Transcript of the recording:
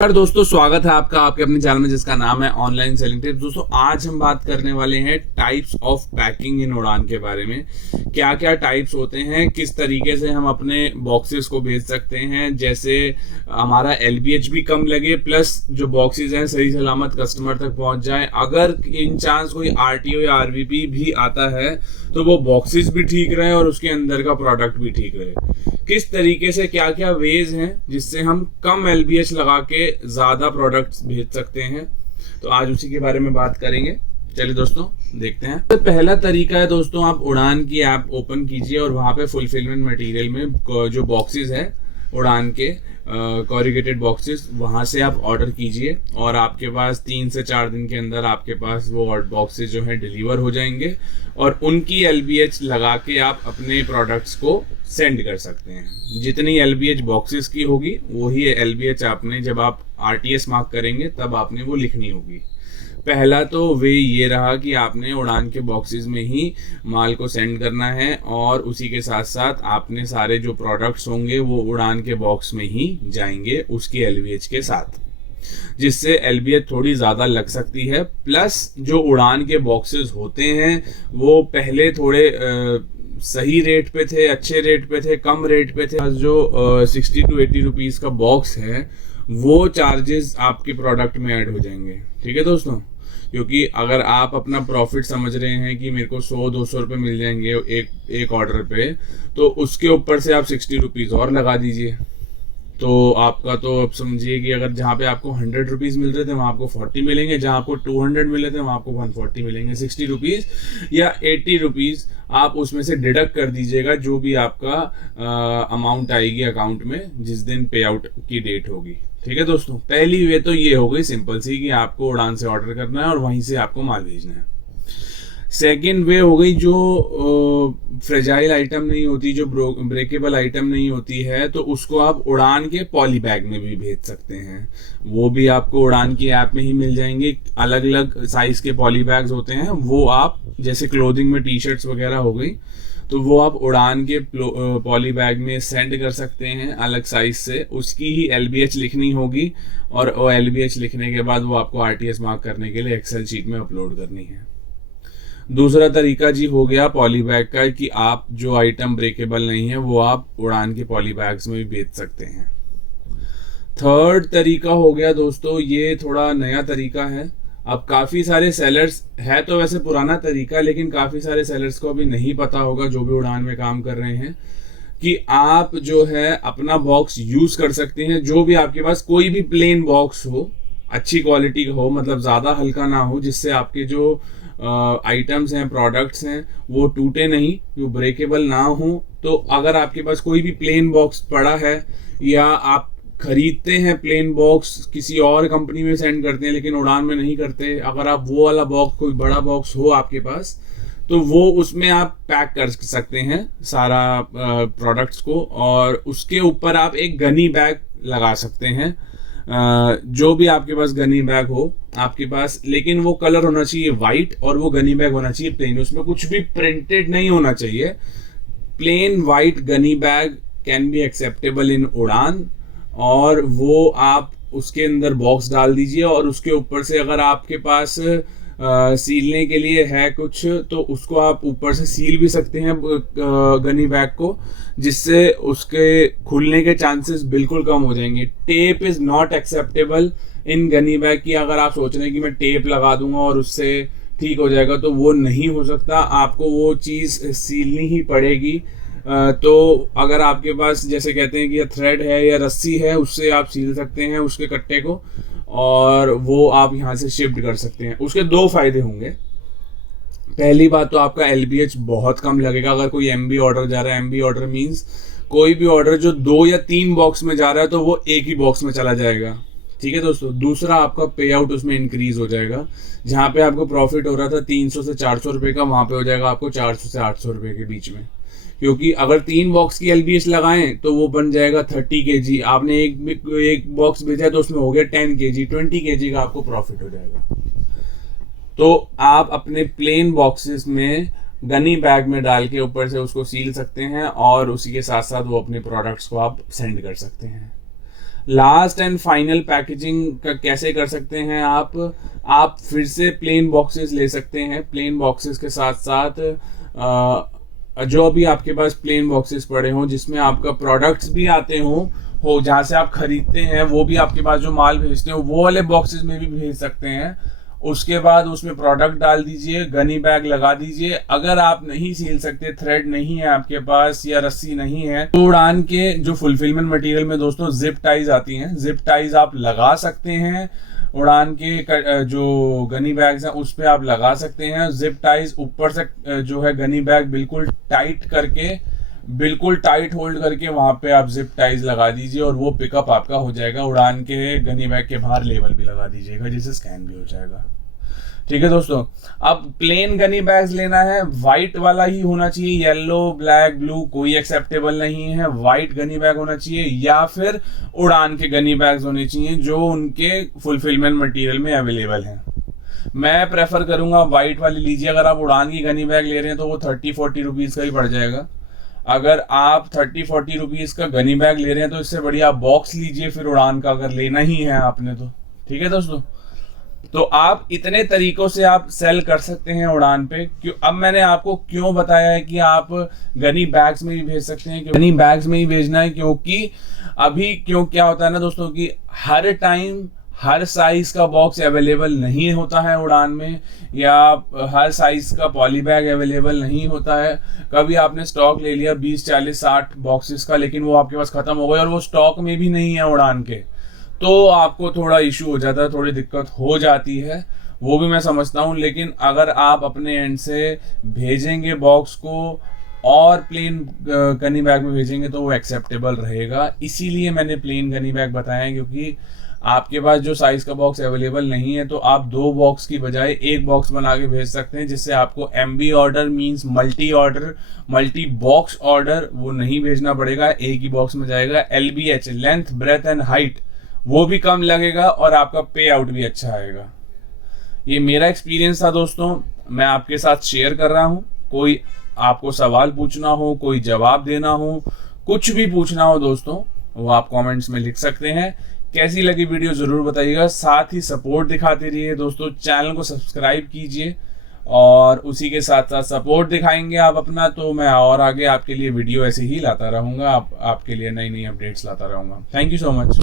नमस्कार दोस्तों, स्वागत है आपका आपके अपने चैनल में जिसका नाम है ऑनलाइन सेलिंग टिप्स। दोस्तों आज हम बात करने वाले हैं टाइप्स ऑफ पैकिंग इन उड़ान के बारे में। क्या क्या टाइप्स होते हैं, किस तरीके से हम अपने बॉक्सेस को भेज सकते हैं, जैसे हमारा एलबीएच भी कम लगे प्लस जो बॉक्सेस हैं सही सलामत कस्टमर तक पहुंच जाए। अगर इन चांस कोई आरटीओ या आरवीपी भी आता है तो वो बॉक्सेस भी ठीक रहे और उसके अंदर का प्रोडक्ट भी ठीक रहे। किस तरीके से क्या क्या वेज हैं जिससे हम कम एलबीएच लगा के ज्यादा प्रोडक्ट्स भेज सकते हैं, तो आज उसी के बारे में बात करेंगे। चलिए दोस्तों देखते हैं। तो पहला तरीका है दोस्तों, आप उड़ान की ऐप ओपन कीजिए और वहां पे फुलफिलमेंट मटेरियल में जो बॉक्सेस है उड़ान के कॉरिगेटेड बॉक्सेस, वहां से आप ऑर्डर कीजिए और आपके पास 3 से 4 दिन के अंदर आपके पास वो बॉक्सेस जो है डिलीवर हो जाएंगे और उनकी एलबीएच लगा के आप अपने प्रोडक्ट्स को सेंड कर सकते हैं। जितनी एलबीएच बॉक्सेस की होगी वही एलबीएच आपने जब आप आरटीएस मार्क करेंगे तब आपने वो लिखनी होगी। पहला तो वे ये रहा कि आपने उड़ान के बॉक्सेस में ही माल को सेंड करना है और उसी के साथ साथ आपने सारे जो प्रोडक्ट्स होंगे वो उड़ान के बॉक्स में ही जाएंगे उसकी एलबीएच के साथ, जिससे एलबीएच थोड़ी ज़्यादा लग सकती है। प्लस जो उड़ान के बॉक्सेस होते हैं वो पहले थोड़े सही रेट पे थे, अच्छे रेट पे थे, कम रेट पे थे। जो 60 to 80 रुपीज़ का बॉक्स है वो चार्जेस आपके प्रोडक्ट में ऐड हो जाएंगे। ठीक है दोस्तों, क्योंकि अगर आप अपना प्रॉफिट समझ रहे हैं कि मेरे को 100-200 रुपये मिल जाएंगे एक ऑर्डर पे, तो उसके ऊपर से आप 60 रुपीज़ और लगा दीजिए। तो आपका तो अब समझिए कि अगर जहाँ पे आपको 100 रुपीज़ मिल रहे थे वहाँ आपको 40 मिलेंगे, जहाँ आपको 200 मिले थे वहाँ आपको 140 मिलेंगे। 60 रुपीज़ या 80 रुपीज़ आप उसमें से डिडक्ट कर दीजिएगा जो भी आपका अमाउंट आएगी अकाउंट में जिस दिन पे आउट की डेट होगी। ठीक है दोस्तों, पहली वे तो ये हो गई सिंपल सी कि आपको उड़ान से ऑर्डर करना है और वहीं से आपको माल भेजना है। सेकेंड वे हो गई जो फ्रेजाइल आइटम नहीं होती, जो ब्रेकेबल आइटम नहीं होती है, तो उसको आप उड़ान के पॉली बैग में भी भेज सकते हैं। वो भी आपको उड़ान की ऐप में ही मिल जाएंगे। अलग अलग साइज के पॉली बैग्स होते हैं, वो आप जैसे क्लोथिंग में टी शर्ट्स वगैरह हो गई तो वो आप उड़ान के पॉली बैग में सेंड कर सकते हैं अलग साइज से। उसकी ही एलबीएच लिखनी होगी और वो एलबीएच लिखने के बाद वो आपको आरटीएस मार्क करने के लिए एक्सेल शीट में अपलोड करनी है। दूसरा तरीका जी हो गया पॉली बैग का कि आप जो आइटम ब्रेकेबल नहीं है वो आप उड़ान के पॉली बैग्स में भी बेच सकते हैं। थर्ड तरीका हो गया दोस्तों, ये थोड़ा नया तरीका है। अब काफ़ी सारे सेलर्स है, तो वैसे पुराना तरीका, लेकिन काफ़ी सारे सेलर्स को अभी नहीं पता होगा जो भी उड़ान में काम कर रहे हैं कि आप जो है अपना बॉक्स यूज़ कर सकते हैं। जो भी आपके पास कोई भी प्लेन बॉक्स हो, अच्छी क्वालिटी का हो, मतलब ज़्यादा हल्का ना हो, जिससे आपके जो आइटम्स हैं, प्रोडक्ट्स हैं, वो टूटे नहीं, जो ब्रेकेबल ना हो। तो अगर आपके पास कोई भी प्लेन बॉक्स पड़ा है या आप खरीदते हैं प्लेन बॉक्स किसी और कंपनी में सेंड करते हैं लेकिन उड़ान में नहीं करते, अगर आप वो वाला बॉक्स, कोई बड़ा बॉक्स हो आपके पास, तो वो उसमें आप पैक कर सकते हैं सारा प्रोडक्ट्स को और उसके ऊपर आप एक गनी बैग लगा सकते हैं। जो भी आपके पास गनी बैग हो आपके पास, लेकिन वो कलर होना चाहिए वाइट और वो गनी बैग होना चाहिए प्लेन, उसमें कुछ भी प्रिंटेड नहीं होना चाहिए। Plain white gunny bag can be acceptable इन उड़ान, और वो आप उसके अंदर बॉक्स डाल दीजिए और उसके ऊपर से अगर आपके पास सीलने के लिए है कुछ तो उसको आप ऊपर से सील भी सकते हैं गनी बैग को, जिससे उसके खुलने के चांसेस बिल्कुल कम हो जाएंगे। Tape is not acceptable in gunny bag की। अगर आप सोच रहे हैं कि मैं टेप लगा दूंगा और उससे ठीक हो जाएगा, तो वो नहीं हो सकता, आपको वो चीज़ सीलनी ही पड़ेगी। तो अगर आपके पास जैसे कहते हैं कि थ्रेड है या रस्सी है, उससे आप सील सकते हैं उसके कट्टे को और वो आप यहाँ से शिफ्ट कर सकते हैं। उसके 2 फायदे होंगे। पहली बात तो आपका एलबीएच बहुत कम लगेगा। अगर कोई एमबी ऑर्डर जा रहा है, एमबी ऑर्डर मींस कोई भी ऑर्डर जो 2 या 3 बॉक्स में जा रहा है तो वो एक ही बॉक्स में चला जाएगा। ठीक है दोस्तों, दूसरा आपका पे आउट उसमें इंक्रीज हो जाएगा। जहाँ पे आपको प्रॉफिट हो रहा था 300 से 400 रुपये का, वहाँ पे हो जाएगा आपको 400 से 800 रुपये के बीच में। क्योंकि अगर 3 बॉक्स की एलबीएच लगाएं तो वो बन जाएगा 30 kg। आपने एक बॉक्स भेजा तो उसमें हो गया 10 kg, 20 kg का आपको प्रॉफिट हो जाएगा। तो आप अपने प्लेन बॉक्सेस में गनी बैग में डाल के ऊपर से उसको सील सकते हैं और उसी के साथ साथ वो अपने प्रोडक्ट्स को आप सेंड कर सकते हैं। लास्ट एंड फाइनल पैकेजिंग का कैसे कर सकते हैं आप फिर से प्लेन बॉक्सेस ले सकते हैं। प्लेन बॉक्सेस के साथ साथ जो अभी आपके पास प्लेन बॉक्सेस पड़े हों जिसमें आपका प्रोडक्ट्स भी आते हो जहाँ से आप खरीदते हैं, वो भी आपके पास जो माल भेजते हैं वो वाले बॉक्सेस में भी भेज सकते हैं। उसके बाद उसमें प्रोडक्ट डाल दीजिए, गनी बैग लगा दीजिए। अगर आप नहीं सील सकते, थ्रेड नहीं है आपके पास या रस्सी नहीं है, तो उड़ान के जो फुलफिलमेंट मटेरियल में दोस्तों जिप टाइज आती हैं, जिप टाइज आप लगा सकते हैं। उड़ान के जो गनी बैग्स हैं उस पे आप लगा सकते हैं जिप टाइज। ऊपर से जो है गनी बैग बिल्कुल टाइट होल्ड करके वहां पे आप जिप टाइज लगा दीजिए और वो पिकअप आपका हो जाएगा। उड़ान के गनी बैग के बाहर लेबल भी लगा दीजिएगा जिससे स्कैन भी हो जाएगा। ठीक है दोस्तों, अब प्लेन गनी बैग्स लेना है, व्हाइट वाला ही होना चाहिए, येलो ब्लैक ब्लू कोई एक्सेप्टेबल नहीं है। व्हाइट गनी बैग होना चाहिए या फिर उड़ान के गनी बैग्स होने चाहिए जो उनके फुलफिलमेंट मटेरियल में अवेलेबल हैं। मैं प्रेफर करूंगा व्हाइट वाली लीजिए। अगर आप उड़ान की गनी बैग ले रहे हैं तो वो 30-40 रुपीज का ही पड़ जाएगा। अगर आप 30-40 रुपीज का गनी बैग ले रहे हैं तो इससे बढ़िया बॉक्स लीजिए फिर उड़ान का, अगर लेना ही है आपने तो। ठीक है दोस्तों, तो आप इतने तरीकों से आप सेल कर सकते हैं उड़ान पे। क्यों अब मैंने आपको क्यों बताया है कि आप गनी बैग्स में ही भेज सकते हैं, गनी बैग्स में ही भेजना है, क्योंकि अभी क्या होता है ना दोस्तों कि हर टाइम हर साइज का बॉक्स अवेलेबल नहीं होता है उड़ान में, या हर साइज का पॉली बैग अवेलेबल नहीं होता है। कभी आपने स्टॉक ले लिया 20, 40, 60 बॉक्सेस का, लेकिन वो आपके पास खत्म हो गए और वो स्टॉक में भी नहीं है उड़ान के, तो आपको थोड़ा इशू हो जाता है, थोड़ी दिक्कत हो जाती है, वो भी मैं समझता हूँ। लेकिन अगर आप अपने एंड से भेजेंगे बॉक्स को और प्लेन गनी बैग में भेजेंगे तो वो एक्सेप्टेबल रहेगा। इसीलिए मैंने प्लेन गनी बैग बताया है, क्योंकि आपके पास जो साइज का बॉक्स अवेलेबल नहीं है तो आप 2 बॉक्स की बजाय 1 बॉक्स बना के भेज सकते हैं, जिससे आपको MB order means multi box order वो नहीं भेजना पड़ेगा, एक ही बॉक्स में जाएगा। LBH length breadth and height वो भी कम लगेगा और आपका पे आउट भी अच्छा आएगा। ये मेरा एक्सपीरियंस था दोस्तों, मैं आपके साथ शेयर कर रहा हूँ। कोई आपको सवाल पूछना हो, कोई जवाब देना हो, कुछ भी पूछना हो दोस्तों, वो आप कमेंट्स में लिख सकते हैं। कैसी लगी वीडियो जरूर बताइएगा, साथ ही सपोर्ट दिखाते रहिए दोस्तों, चैनल को सब्सक्राइब कीजिए और उसी के साथ साथ सपोर्ट दिखाएंगे आप अपना, तो मैं और आगे आपके लिए वीडियो ऐसे ही लाता रहूंगा, आपके लिए नई अपडेट्स लाता रहूंगा। Thank you so much.